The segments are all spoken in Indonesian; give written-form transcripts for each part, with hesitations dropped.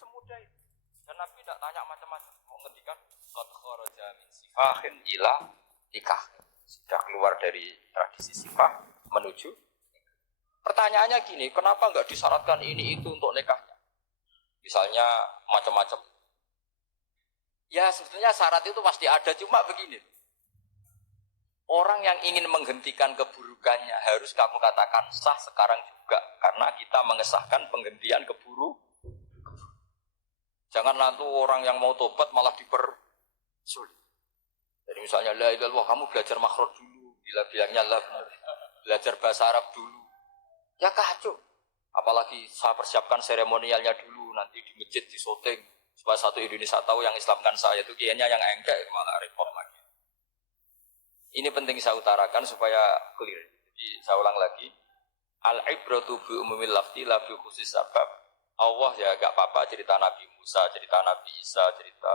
semudah itu. Dan Nabi tidak tanya macam-macam. Mau ngendikan qad kharaja min sifahin ila nikah. Sudah keluar dari tradisi sifah menuju. Pertanyaannya gini, kenapa enggak disyaratkan ini itu untuk nikahnya? Misalnya macam-macam. Ya sebetulnya syarat itu pasti ada, cuma begini. Orang yang ingin menghentikan keburukannya harus kamu katakan sah sekarang juga. Karena kita mengesahkan penghentian keburukan. Jangan nanti orang yang mau tobat malah dipersulit. Jadi misalnya la ilaha illallah, kamu belajar makhraj dulu. Bila bilangnya la belajar bahasa Arab dulu. Ya kacau. Apalagi saya persiapkan seremonialnya dulu. Nanti di masjid di syuting. Supaya satu Indonesia tahu yang Islamkan saya itu kiainya yang engkek malah repot lagi. Ini penting saya utarakan supaya clear. Jadi saya ulang lagi. Al-ibratu bi umumil lafzi la bi khusus sabab. Allah ya enggak apa-apa cerita Nabi Musa, cerita Nabi Isa, cerita.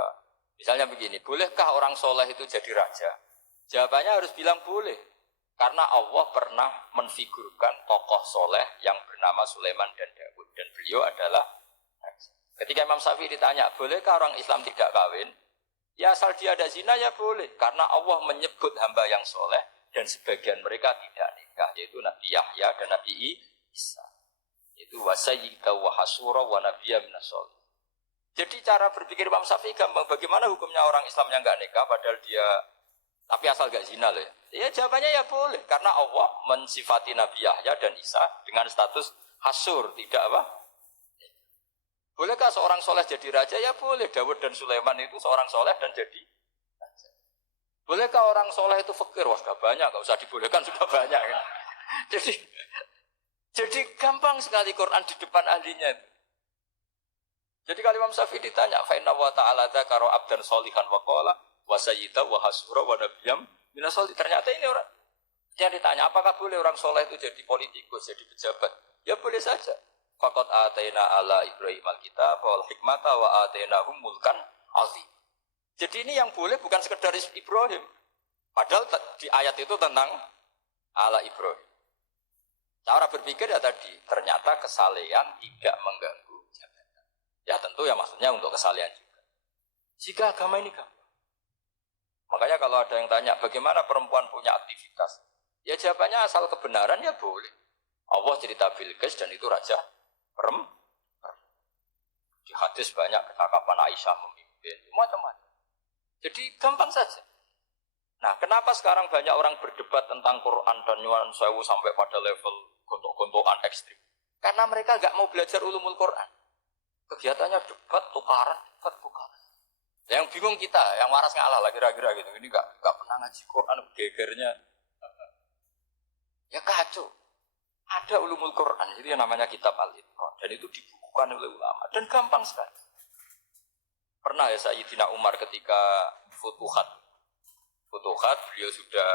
Misalnya begini, bolehkah orang soleh itu jadi raja? Jawabannya harus bilang boleh. Karena Allah pernah menfigurkan tokoh soleh yang bernama Sulaiman dan Daud. Dan beliau adalah raja. Ketika Imam Syafi'i ditanya, bolehkah orang Islam tidak kawin? Ya asal dia ada zina ya boleh. Karena Allah menyebut hamba yang soleh. Dan sebagian mereka tidak nikah. Yaitu Nabi Yahya dan Nabi Isa. Itu wasayyida wa hasura wa nabiyya minasol. Jadi cara berpikir Imam Syafi'i gampang. Bagaimana hukumnya orang Islam yang enggak nikah padahal dia tapi asal enggak zina loh ya. Ya jawabannya ya boleh karena Allah mensifati Nabi Yahya dan Isa dengan status hasur, tidak apa? Bolehkah seorang soleh jadi raja? Ya boleh. Daud dan Sulaiman itu seorang soleh dan jadi raja. Bolehkah orang soleh itu fakir? Wah sudah banyak, enggak usah dibolehkan sudah banyak kan. Jadi gampang sekali Quran di depan ahlinya itu. Jadi kalau Imam Syafi'i ditanya, fa inna wa ta'ala dzakara abdan sholihan wa qala wa sayyida wa hasura wa nabiyyam minasol. Ternyata ini orang yang ditanya, apakah boleh orang soleh itu jadi politikus, jadi pejabat? Ya boleh saja. Faqad ataina ala Ibrahim al-kitab wal hikmata wa atainahum mulkan azim. Jadi ini yang boleh bukan sekedar Ibrahim. Padahal di ayat itu tentang ala Ibrahim. Cara berpikir ya tadi, ternyata kesalehan tidak mengganggu jabatan. Ya tentu ya maksudnya untuk kesalehan juga. Jika agama ini gampang. Makanya kalau ada yang tanya bagaimana perempuan punya aktivitas, ya jawabannya asal kebenaran ya boleh. Allah cerita Bilqis dan itu raja perempuan. Di hadis banyak ketakapan Aisyah memimpin, macam-macam. Jadi gampang saja. Nah, kenapa sekarang banyak orang berdebat tentang Quran dan nyuwun sewu sampai pada level gontok-gontokan ekstrim? Karena mereka enggak mau belajar ulumul Quran. Kegiatannya debat, tukaran. Yang bingung kita, yang waras ngalah lah kira-kira gitu. Ini enggak pernah ngaji Quran, gegernya. Ya kacau. Ada ulumul Quran, jadi yang namanya kitab Al-Itqan. Dan itu dibukukan oleh ulama. Dan gampang sekali. Pernah ya Sayyidina Umar ketika Futuhat, beliau sudah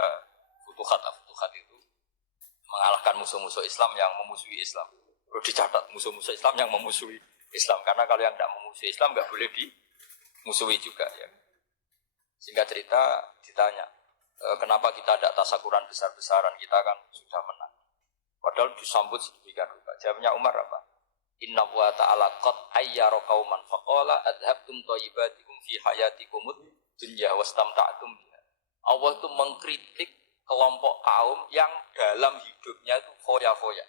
Futuhat itu mengalahkan musuh-musuh Islam yang memusuhi Islam. Perlu dicatat musuh-musuh Islam yang memusuhi Islam. Karena kalau yang tidak memusuhi Islam nggak boleh dimusuhi juga ya. Sehingga cerita ditanya, kenapa kita tidak tasakuran besar-besaran, kita kan sudah menang. Padahal disambut sedemikian rupa. Jawabnya Umar apa? Inna wa ta'ala qad ayyara qauman faqala adhabtum thayyibatikum fi hayatikumud dunya wastamta'tum biha. Allah itu mengkritik kelompok kaum yang dalam hidupnya itu foya-foya.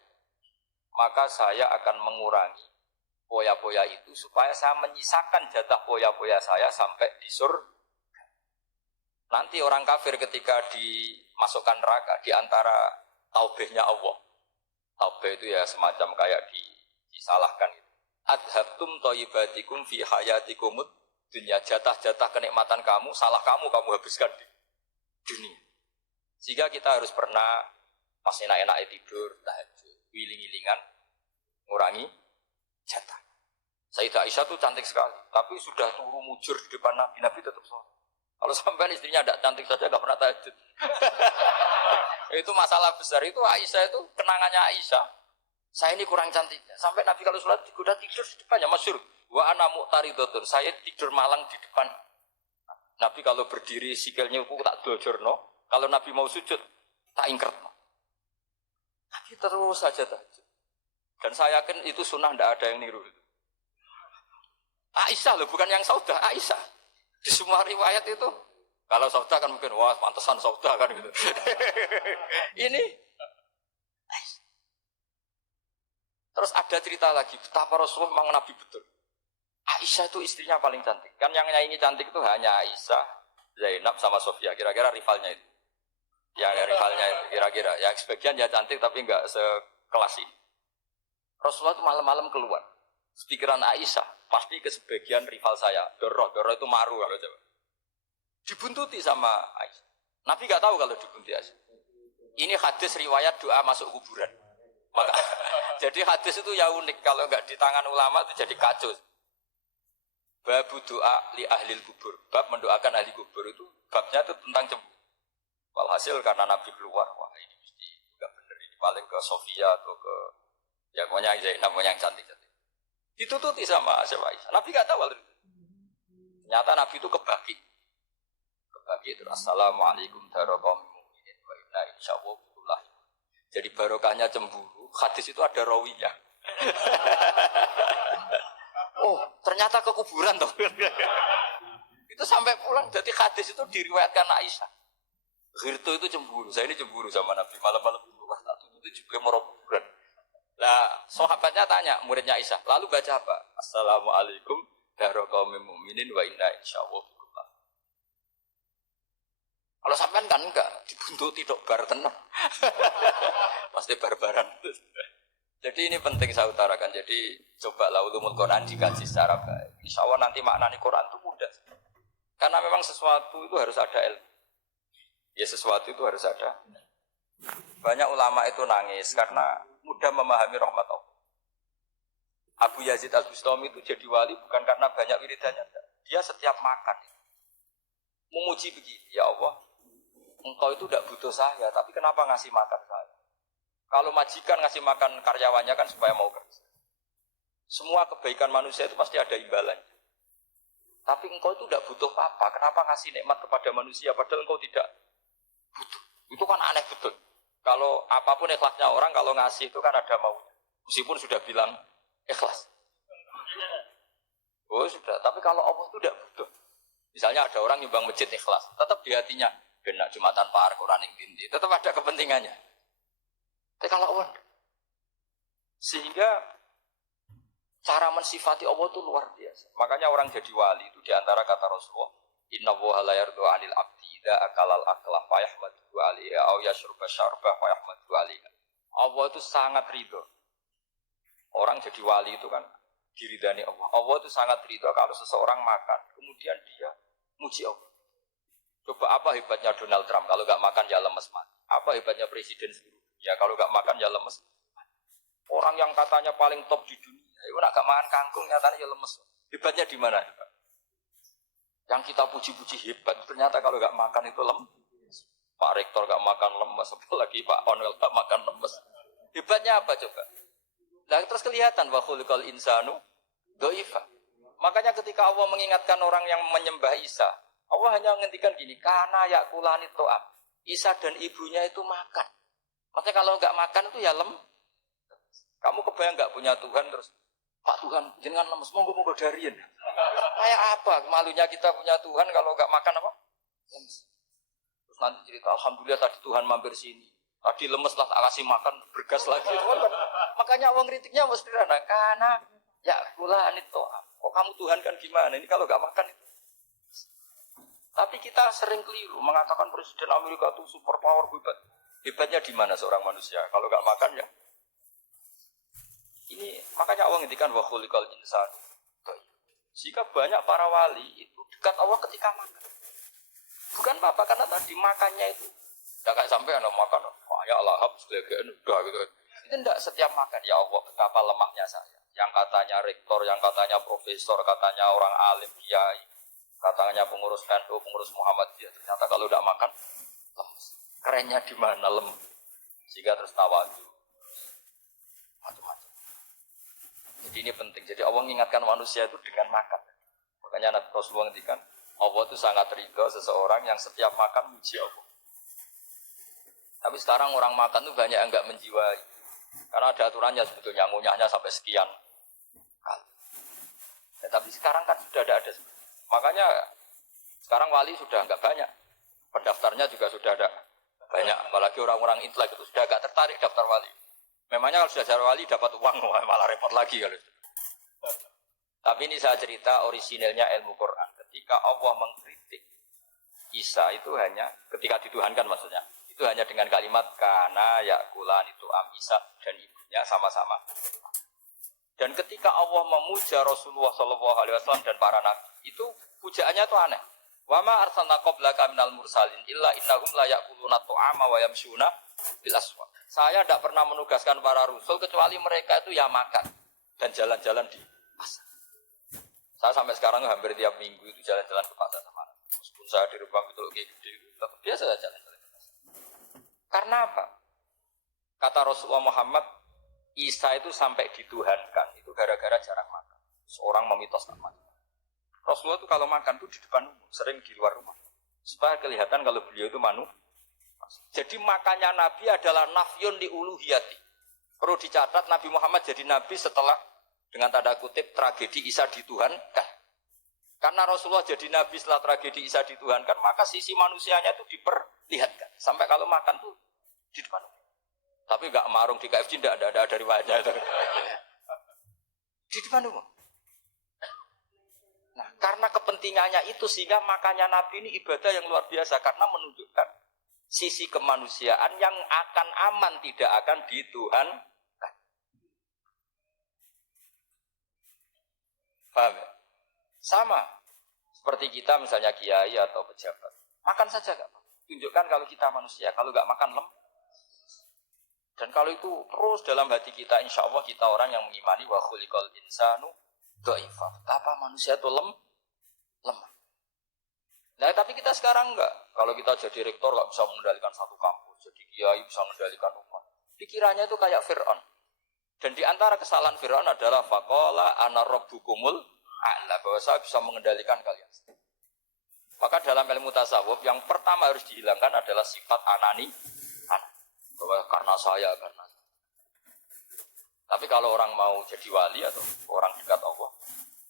Maka saya akan mengurangi foya-foya itu supaya saya menyisakan jatah foya-foya saya sampai di surga. Nanti orang kafir ketika dimasukkan neraka di antara taubihnya Allah. Taubih itu ya semacam kayak disalahkan gitu. Adhabtum thayyibatikum fi hayatikumud dunya, jatah-jatah kenikmatan kamu, salah kamu habiskan di dunia. Sehingga kita harus pernah pas enak-enak tidur, tahajud, wiling-wilingan, ngurangi jatah. Sayyidah Aisyah itu cantik sekali, tapi sudah turu mujur di depan Nabi tetap sholat. Kalau sampai istrinya tidak cantik saja, tidak pernah tahajud. Itu masalah besar. Itu Aisyah itu kenangannya Aisyah. Saya ini kurang cantik. Sampai Nabi kalau sholat digoda tidur di depannya, masyhur. Wa ana muqtaridatun. Saya tidur malang di depan. Nabi kalau berdiri sikilnya aku tak dojorno. Kalau Nabi mau sujud tak ingkretno. Nabi terus saja tahajud. Dan saya yakin itu sunnah, tidak ada yang niru. Aisyah loh, bukan yang Saudah, Aisyah. Di semua riwayat itu, kalau Saudah kan mungkin, wah pantesan Saudah kan gitu. Ini, terus ada cerita lagi, betapa Rasulullah memang Nabi betul. Aisyah itu istrinya paling cantik. Kan yang nyanyi cantik itu hanya Aisyah, Zainab sama Sofia. Kira-kira rivalnya itu. Yang rivalnya itu, kira-kira. Ya sebagian ya cantik tapi enggak sekelas ini. Rasulullah itu malam-malam keluar. Pikiran Aisyah, pasti ke sebagian rival saya. Doro itu maru kalau coba. Dibuntuti sama Aisyah. Nabi enggak tahu kalau dibuntuti Aisyah. Ini hadis riwayat doa masuk kuburan. Maka, jadi hadis itu ya unik. Kalau enggak di tangan ulama itu jadi kacau. Bab doa li ahli kubur. Bab mendoakan ahli kubur itu babnya itu tentang cemburu. Walhasil karena Nabi keluar, wah ini mesti enggak benar ini paling ke Sofia atau ke ya pokoknya Zainab yang cantik-cantik. Ditututi sama Aisyah. Nabi enggak tahu itu. Ternyata Nabi itu kebagi itu. Assalamualaikum warahmatullahi wabarakatuh. Wa inna insyaallah. Jadi barokahnya cemburu. Hadis itu ada rawiyah. Oh, ternyata ke kuburan toh. Itu sampai pulang. Jadi hadis itu diriwayatkan Aisyah. Ghirtu itu cemburu. Saya ini cemburu sama Nabi. Malam-malam keluar tak itu juga mau kuburan. Lah, sahabatnya tanya muridnya Aisyah. Lalu baca apa? Assalamualaikum warahmatullahi wabarakatuh wa inna insyaallah. Kalau sampean kan enggak dibuntuti tok bar tenang. Pasti barbaran. Jadi ini penting saya utarakan. Jadi cobalah ulumul Quran dikaji secara baik. Insya Allah nanti maknani Quran itu mudah. Karena memang sesuatu itu harus ada ilmu. Ya sesuatu itu harus ada. Banyak ulama itu nangis karena mudah memahami rahmat Allah. Abu Yazid Al-Bustami itu jadi wali bukan karena banyak wiridannya. Dia setiap makan memuji begini, ya Allah, engkau itu tidak butuh saya, tapi kenapa ngasih makan saya? Kalau majikan ngasih makan karyawannya kan supaya mau kerja. Semua kebaikan manusia itu pasti ada imbalannya. Tapi engkau itu tidak butuh apa-apa. Kenapa ngasih nikmat kepada manusia padahal engkau tidak butuh? Itu kan aneh betul. Kalau apapun ikhlasnya orang kalau ngasih itu kan ada maunya. Meskipun sudah bilang ikhlas. Oh sudah. Tapi kalau Allah itu tidak butuh. Misalnya ada orang nyumbang masjid ikhlas. Tetap di hatinya. Benak Jumatan Pak Quran yang binti. Tetap ada kepentingannya. Tapi kalau Allah, sehingga cara mensifati Allah itu luar biasa. Makanya orang jadi wali itu diantara kata Rasulullah, Inna woha la yardu anil abdi idha akalal aklah fa yahmadu alaiha au yashruba syarbah fa yahmadu alaiha. Allah itu sangat ridho. Orang jadi wali itu kan diridani Allah. Allah itu sangat ridho kalau seseorang makan, kemudian dia muji Allah. Coba apa hebatnya Donald Trump kalau gak makan ya lemes mati. Apa hebatnya presiden seluruh ya kalau gak makan ya lemes. Orang yang katanya paling top di dunia, itu nak gak makan kangkung nyatanya ya lemes. Hebatnya di mana? Yang kita puji-puji hebat, ternyata kalau gak makan itu lemes. Pak Rektor gak makan lemes, apalagi Pak Onel gak makan lemes. Hebatnya apa coba? Nah terus kelihatan wa khuliqal insanu dhaifa. Makanya ketika Allah mengingatkan orang yang menyembah Isa, Allah hanya menghentikan gini, karena yakulani to'am. Isa dan ibunya itu makan. Maksudnya kalau enggak makan itu ya Kamu kebayang enggak punya Tuhan terus, Pak Tuhan, jangan lemes, monggo darian. Kayak apa? Malunya kita punya Tuhan kalau enggak makan apa? Lemes. Terus nanti cerita, alhamdulillah tadi Tuhan mampir sini. Tadi lemes lah, tak kasih makan, bergas lagi. Makanya orang kritiknya mesti sederhana. Karena yakulani to'am. Kok kamu Tuhan kan gimana? Ini kalau enggak makan itu. Tapi kita sering keliru mengatakan Presiden Amerika itu super power hebat. Hebatnya di mana seorang manusia? Kalau nggak makan ya. Ini makanya Allah ngendikan wa khuliqal insan. Jika banyak para wali itu dekat Allah ketika makan. Bukan apa karena tadi makannya itu enggak kayak sampai anak makan. Wah ya Allah habis udah gitu. Itu enggak setiap makan ya Allah betapa lemahnya saya. Yang katanya rektor, yang katanya profesor, katanya orang alim kiai. Katanya pengurus NU, pengurus Muhammadiyah, ternyata kalau tidak makan lemes. Kerennya di mana lemes? Sehingga terus tawadu. Macam-macam. Jadi ini penting. Jadi Allah mengingatkan manusia itu dengan makan. Makanya Nabi Rasulullah ngendikan, Allah itu sangat ridho seseorang yang setiap makan muji Allah. Tapi sekarang orang makan itu banyak yang enggak menjiwai. Karena ada aturannya sebetulnya ngunyahnya sampai sekian kali. Ya, tapi sekarang kan sudah ada. Makanya sekarang wali sudah enggak banyak. Pendaftarnya juga sudah ada banyak. Apalagi orang-orang intelek itu sudah agak tertarik daftar wali. Memangnya kalau sudah jadi wali dapat uang malah repot lagi kalau. Tapi ini saya cerita orisinilnya ilmu Quran. Ketika Allah mengkritik Isa itu hanya ketika dituhankan maksudnya. Itu hanya dengan kalimat kana yakulan itu Isa dan ibunya sama-sama. Dan ketika Allah memuja Rasulullah SAW dan para nabi, itu pujaannya itu aneh. Wa ma arsalna qablaka minal mursalin illa innahum la yakuluna ta'ama wa yamshuna bil aswaq. Saya tidak pernah menugaskan para rasul kecuali mereka itu ya makan dan jalan-jalan di pasar. Saya sampai sekarang hampir tiap minggu itu jalan-jalan ke pasar sama anak. Meskipun saya di rumah betul kayak gede, tetap biasa saja jalan-jalan ke pasar. Karena apa? Kata Rasulullah Muhammad, Isa itu sampai dituhankan itu gara-gara jarang makan. Seorang memitoskan makan. Rasulullah itu kalau makan itu di depan umum, sering di luar rumah. Supaya kelihatan kalau beliau itu Jadi makannya Nabi adalah nafyun li uluhiyati. Perlu dicatat Nabi Muhammad jadi Nabi setelah dengan tanda kutip tragedi Isa dituhankan. Karena Rasulullah jadi Nabi setelah tragedi Isa dituhankan, maka sisi manusianya itu diperlihatkan. Sampai kalau makan tuh di depan umum. Tapi enggak marung di KFC, tidak ada dari wajah itu. Di depan umum. Nah, karena kepentingannya itu sehingga makannya Nabi ini ibadah yang luar biasa karena menunjukkan sisi kemanusiaan yang akan aman tidak akan dituhankan. Paham ya? Sama seperti kita misalnya kiai atau pejabat. Makan saja enggak, Pak. Tunjukkan kalau kita manusia, kalau enggak makan Dan kalau itu terus dalam hati kita, insya Allah kita orang yang mengimani wa khuliqal insanu dha'ifa. Apa manusia itu lemah. Nah, tapi kita sekarang enggak. Kalau kita jadi rektor enggak bisa mengendalikan satu kampus, jadi kiai bisa mengendalikan umat. Pikirannya itu kayak Fir'aun. Dan di antara kesalahan Fir'aun adalah faqala ana rabbukumul a'la, bahwa saya bisa mengendalikan kalian. Maka dalam ilmu tasawuf yang pertama harus dihilangkan adalah sifat anani. Bahwa karena saya. Tapi kalau orang mau jadi wali atau orang dekat Allah,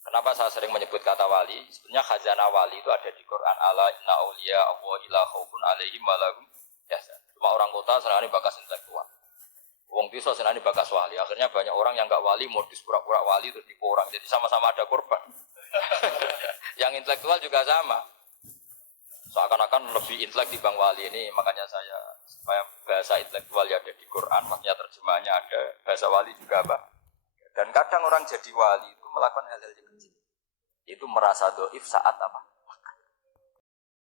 kenapa saya sering menyebut kata wali? Sebenarnya khazanah wali itu ada di Quran. Ala inna awliya Allah la khaufun alaihim wa lahum yahzanun. Cuma orang kota senangnya bakas intelektual. Wong desa senangnya bakas wali. Akhirnya banyak orang yang enggak wali modus pura-pura wali terus tipu orang. Jadi sama-sama ada korban. Yang intelektual juga sama. Seakan-akan lebih intelek dibanding wali ini, makanya saya supaya bahasa intelektual ya ada di Quran, maksudnya terjemahannya ada, bahasa wali juga apa. Dan kadang orang jadi wali itu melakukan hal-hal yang kecil. Itu merasa dhaif saat apa?